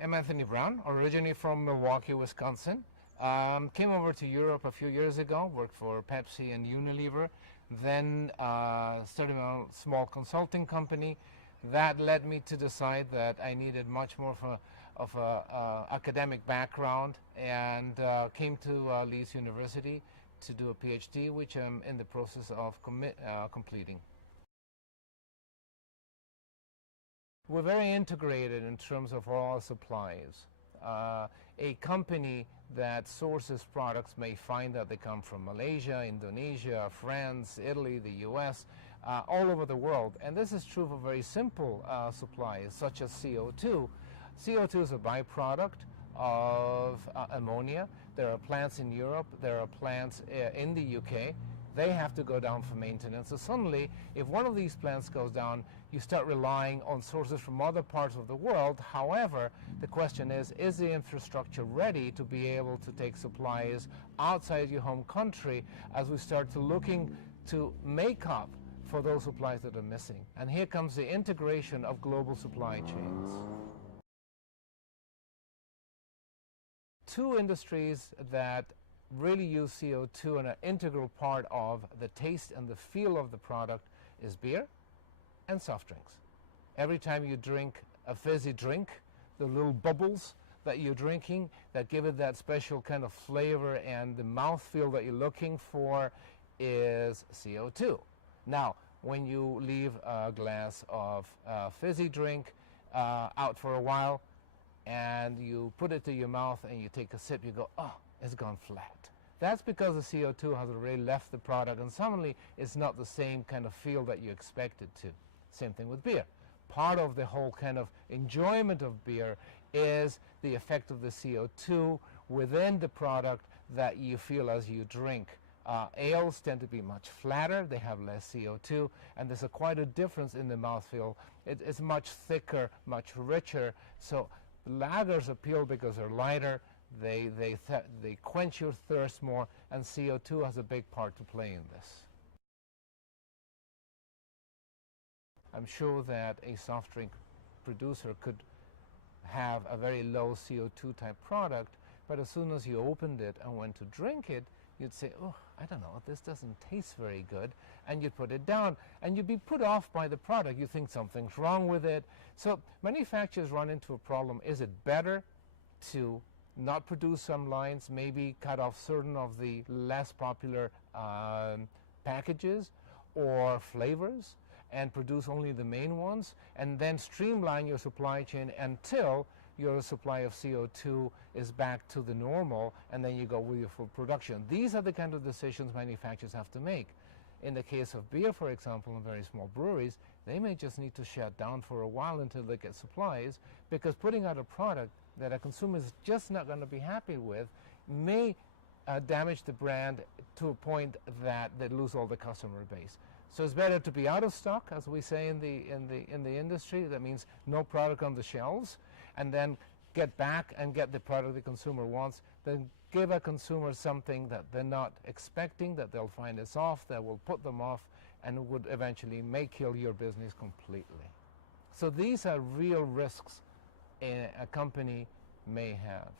I'm Anthony Brown, originally from Milwaukee, Wisconsin. Came over to Europe a few years ago, worked for Pepsi and Unilever, then started my own small consulting company. That led me to decide that I needed much more of a academic background, and came to Leeds University to do a PhD, which I'm in the process of completing. We're very integrated in terms of all supplies. A company that sources products may find that they come from Malaysia, Indonesia, France, Italy, the US, all over the world. And this is true for very simple supplies, such as CO2. CO2 is a byproduct of ammonia. There are plants in Europe, there are plants in the UK. They have to go down for maintenance. So suddenly, if one of these plants goes down, you start relying on sources from other parts of the world. However, the question is the infrastructure ready to be able to take supplies outside your home country as we start to looking to make up for those supplies that are missing? And here comes the integration of global supply chains. Two industries that really use CO2 and an integral part of the taste and the feel of the product is beer and soft drinks. Every time you drink a fizzy drink, the little bubbles that you're drinking that give it that special kind of flavor and the mouthfeel that you're looking for is CO2. Now, when you leave a glass of fizzy drink out for a while and you put it to your mouth and you take a sip, you go, oh, it's gone flat. That's because the CO2 has already left the product, and suddenly it's not the same kind of feel that you expected to. Same thing with beer. Part of the whole kind of enjoyment of beer is the effect of the CO2 within the product that you feel as you drink. Ales tend to be much flatter, they have less CO2, and there's quite a difference in the mouthfeel. It's much thicker, much richer. So lagers appeal because they're lighter. They quench your thirst more, and CO2 has a big part to play in this. I'm sure that a soft drink producer could have a very low CO2 type product, but as soon as you opened it and went to drink it, you'd say, oh, I don't know, this doesn't taste very good, and you'd put it down, and you'd be put off by the product. You think something's wrong with it. So manufacturers run into a problem. Is it better to not produce some lines, maybe cut off certain of the less popular packages or flavors, and produce only the main ones, and then streamline your supply chain until your supply of CO2 is back to the normal, and then you go with your full production? These are the kind of decisions manufacturers have to make. In the case of beer, for example, in very small breweries, they may just need to shut down for a while until they get supplies, because putting out a product that a consumer is just not going to be happy with may damage the brand to a point that they lose all the customer base. So it's better to be out of stock, as we say in the industry. That means no product on the shelves, and then get back and get the product the consumer wants. Then give a consumer something that they're not expecting, that they'll find is off, that will put them off, and would eventually may kill your business completely. So these are real risks a company may have.